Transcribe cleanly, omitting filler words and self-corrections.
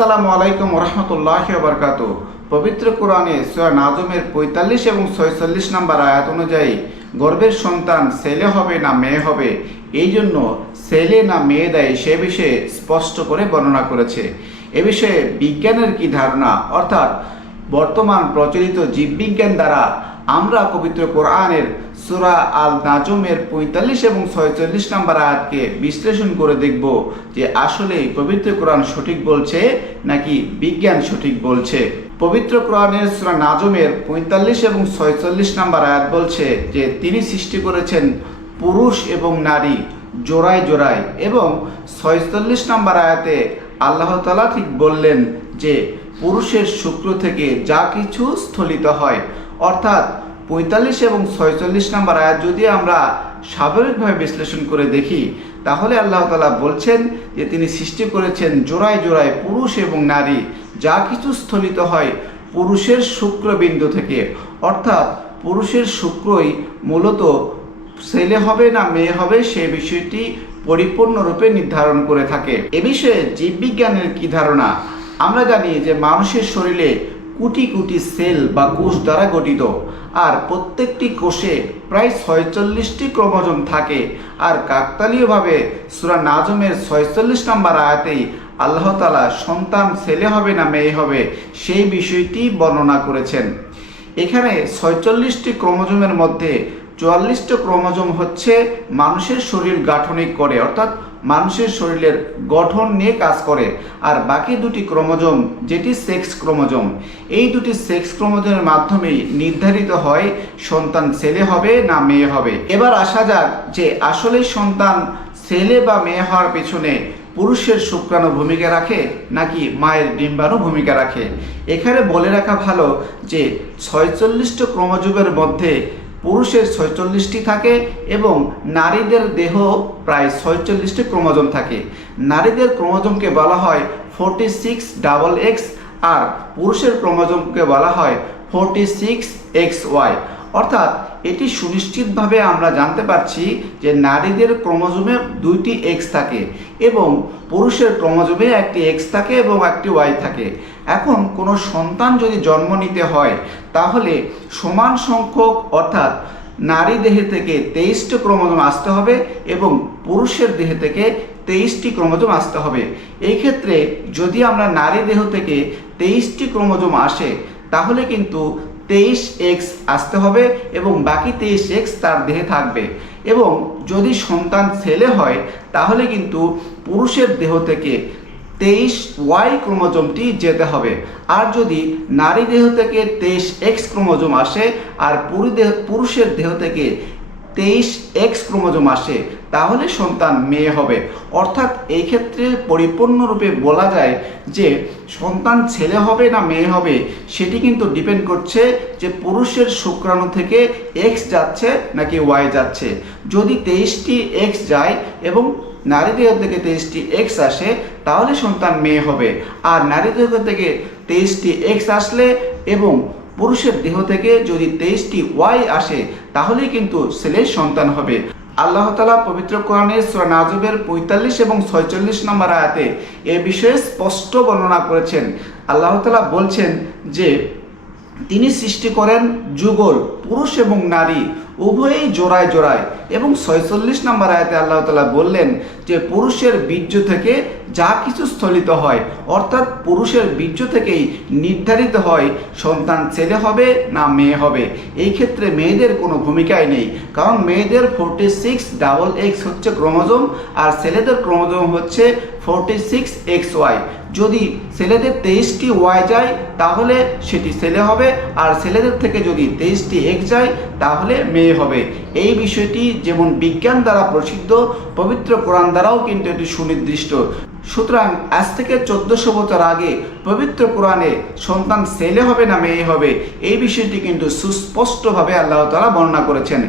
আসসালামু আলাইকুম রহমতুল্লাহি ওয়া বারাকাতুহু। পবিত্র কোরআনে সূরা নাজমের ৪৫ এবং ৪৬ নম্বর আয়াত অনুযায়ী গর্ভের সন্তান ছেলে হবে না মেয়ে হবে, এই জন্য ছেলে না মেয়ে দেয় সে বিষয়ে স্পষ্ট করে বর্ণনা করেছে। এ বিষয়ে বিজ্ঞানের কি ধারণা, অর্থাৎ বর্তমান প্রচলিত জীববিজ্ঞান দ্বারা আমরা পবিত্র কোরআনের সূরা আল নাজমের ৪৫ এবং ৪৬ নম্বর আয়াতকে বিশ্লেষণ করে দেখব যে আসলে পবিত্র কোরআন সঠিক বলছে নাকি বিজ্ঞান সঠিক বলছে। পবিত্র কোরআনের সূরা নাজমের ৪৫ এবং ৪৬ নম্বর আয়াত বলছে যে তিনি সৃষ্টি করেছেন পুরুষ এবং নারী জোড়ায় জোড়ায়, এবং ৪৬ নম্বর আয়াতে আল্লাহ তাআলা ঠিক বললেন যে পুরুষের শুক্র থেকে যা কিছু স্থলিত হয়। অর্থাৎ ৪৫ এবং ৪৬ নম্বর আয়াত যদি আমরা স্বাভাবিকভাবে বিশ্লেষণ করে দেখি, তাহলে আল্লাহ তাআলা বলছেন যে তিনি সৃষ্টি করেছেন জোড়ায় জোড়ায় পুরুষ এবং নারী, যা কিছু স্থলিত হয় পুরুষের শুক্রবিন্দু থেকে। অর্থাৎ পুরুষের শুক্রই মূলত ছেলে হবে না মেয়ে হবে সে বিষয়টি পরিপূর্ণরূপে নির্ধারণ করে থাকে। এ বিষয়ে জীববিজ্ঞানের কি ধারণা? আমরা জানি যে মানুষের শরীরে কোটি কোটি সেল বা কোষ দ্বারা গঠিত, আর প্রত্যেকটি কোষে প্রায় ৪৬টি ক্রোমোজোম থাকে। আর কাকতালীয়ভাবে সূরা নাজমের ৪৬ নম্বর আয়াতেই আল্লাহ তাআলা সন্তান ছেলে হবে না মেয়ে হবে সেই বিষয়টি বর্ণনা করেছেন। এখানে ৪৬টি ক্রোমোজোমের মধ্যে ৪৪টি ক্রোমোজোম হচ্ছে মানুষের শরীর গাঠনিক করে, অর্থাৎ মানুষের শরীরের গঠন নিয়ে কাজ করে। আর বাকি দুটি ক্রোমোজোম যেটি সেক্স ক্রোমোজোম, এই দুটি সেক্স ক্রোমোজোমের মাধ্যমেই নির্ধারিত হয় সন্তান ছেলে হবে না মেয়ে হবে। এবার আসা যাক যে আসলে সন্তান ছেলে বা মেয়ে হওয়ার পেছনে পুরুষের শুক্রাণু ভূমিকা রাখে নাকি মায়ের ডিম্বাণু ভূমিকা রাখে। এখানে বলে রাখা ভালো যে ৪৬টি ক্রোমোজোমের মধ্যে পুরুষের ৪৬টি থাকে এবং নারীদের দেহ প্রায় ৪৬টি ক্রোমোজোম থাকে। নারীদের ক্রোমোজোমকে বলা হয় 46XX আর পুরুষের ক্রোমোজোমকে বলা হয় 46XY। অর্থাৎ এটি সুনিশ্চিতভাবে আমরা জানতে পারছি যে নারীদের ক্রোমোজোমে 2টি X থাকে এবং পুরুষের ক্রোমোজোমে একটি X থাকে এবং একটি Y থাকে। এখন কোনো সন্তান যদি জন্ম নিতে হয় তাহলে সমান সংখ্যক, অর্থাৎ নারী দেহে থেকে 23টি ক্রোমোজোম আসতে হবে এবং পুরুষের দেহে থেকে 23টি ক্রোমোজোম আসতে হবে। এই ক্ষেত্রে যদি আমরা নারী দেহ থেকে 23টি ক্রোমোজোম আসে তাহলে কিন্তু 23X আসতে হবে এবং বাকি 23X তার দেহে থাকবে। এবং যদি সন্তান ছেলে হয় তাহলে কিন্তু পুরুষের দেহ থেকে 23Y ক্রোমোজোমটি যেতে হবে। আর যদি নারী দেহ থেকে 23X ক্রোমোজোম আসে আর পুরুষের দেহ থেকে 23X ক্রোমোজোম আসে তাহলে সন্তান মেয়ে হবে। অর্থাৎ এই ক্ষেত্রে পরিপূর্ণরূপে বলা যায় যে সন্তান ছেলে হবে না মেয়ে হবে সেটি কিন্তু ডিপেন্ড করছে যে পুরুষের শুক্রাণু থেকে X যাচ্ছে নাকি Y যাচ্ছে। যদি 23টি X যায় এবং নারী দেহ থেকে 23টি X আসে তাহলে সন্তান মেয়ে হবে। আর নারী দেহ থেকে 23টি X আসলে এবং পুরুষের দেহ থেকে যদি 23টি Y আসে তাহলেই কিন্তু ছেলের সন্তান হবে। আল্লাহ তাআলা পবিত্র কোরআনের সূরা নাজমের ৪৫ এবং ৪৬ নম্বর আয়াতে এ বিষয়ে স্পষ্ট বর্ণনা করেছেন। আল্লাহ তাআলা বলছেন যে তিনি সৃষ্টি করেন যুগল পুরুষ এবং নারী উভয়ই জোড়ায় জোড়ায়, এবং ৪৬ নম্বর আয়াতে আল্লাহ তাআলা বললেন যে পুরুষের বীর্য থেকে যা কিছু স্থলিত হয়, অর্থাৎ পুরুষের বীর্য থেকেই নির্ধারিত হয় সন্তান ছেলে হবে না মেয়ে হবে। এই ক্ষেত্রে মেয়েদের কোনো ভূমিকাই নেই, কারণ মেয়েদের 46XX হচ্ছে ক্রোমোজোম আর ছেলেদের ক্রোমোজোম হচ্ছে 46XY। যদি ছেলেদের 23টি Y যায় তাহলে সেটি ছেলে হবে, আর ছেলেদের থেকে যদি 23টি X যায় তাহলে মেয়ে হবে। এই বিষয়টি যেমন বিজ্ঞান দ্বারা প্রসিদ্ধ, পবিত্র কোরআন দ্বারাও কিন্তু এটি সুনির্দিষ্ট। সুতরাং আজ থেকে 1400 বছর আগে পবিত্র কোরআনে সন্তান ছেলে হবে না মেয়ে হবে এই বিষয়টি কিন্তু সুস্পষ্টভাবে আল্লাহ তাআলা বর্ণনা করেছেন।